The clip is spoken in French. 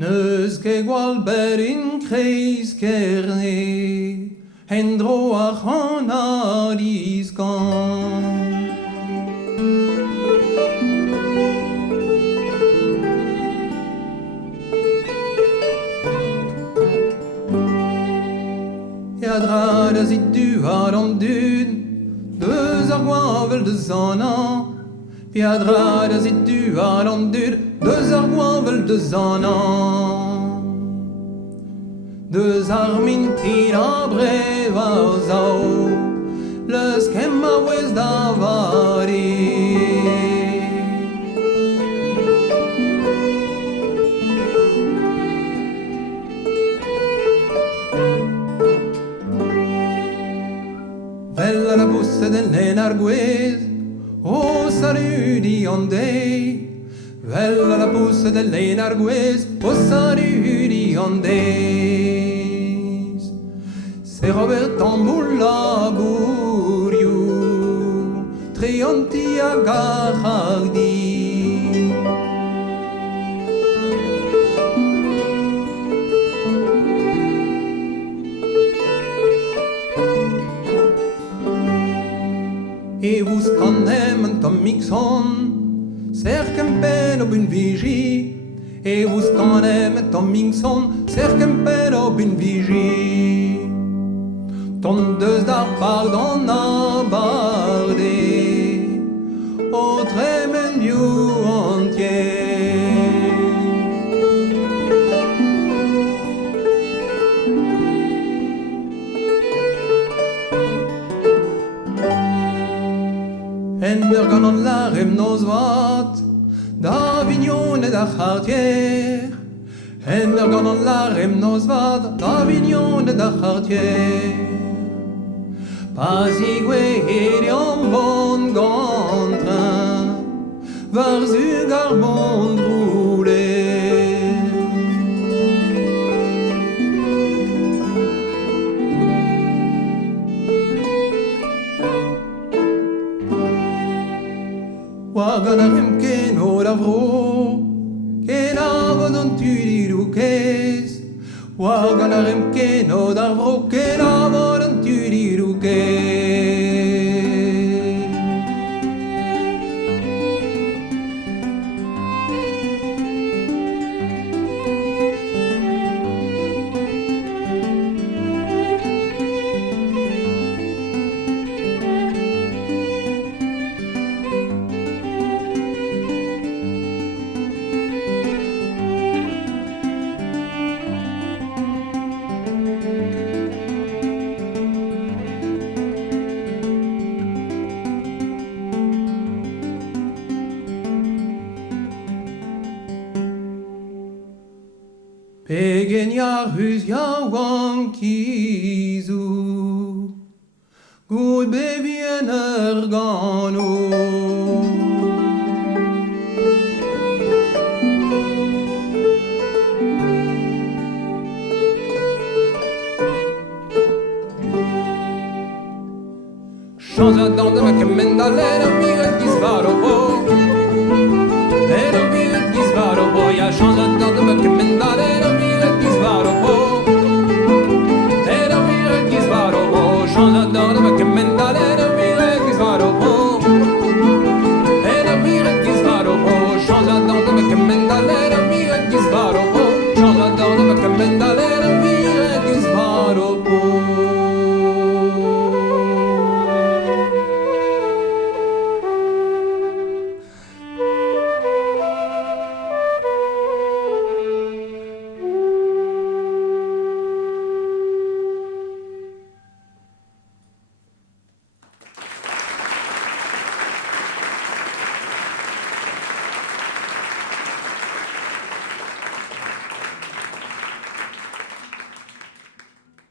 Neus ke gwal ber in kreis kerne, Hendro a chanaris gan. Dra da zit du har om dun, Deus ar gwavel de zanan. Piadra da zit du har om dun, Deus ar gwavel de zanan. Deus ar min tin a brev ar zao, Leus kem a wez da vari. Bella la bussa dell'enarguese, oh sarudi on day. Bella la bussa dell'enarguese, oh sarudi on days. Se Robert Tambulla Buriu, trionti a Gardi. Et vous scannem un tom mixon, cercam pen ob un vigi. Et vous scannem un tom mixon, cercam pen ob un vigi. Tondeus d'ar pardon a barde, o tremen viu entier. Ender gant an larem noz vat, d'Avignon et da Chartier. Ender gant an larem noz vat, d'Avignon et da Chartier. Pasigwe helium bon gantrin, var zug ar bon droulet. War gant ar emken o da vro, ken avon an tudiru kez. War gant ar emken o da vro, ken avon an tudiru kez. Pegen ya hus ya wankizu, Good bevien er gano. Chanza dans de ma kemenda lena miret gizvaro bo, Lena miret gizvaro bo, Ya chanza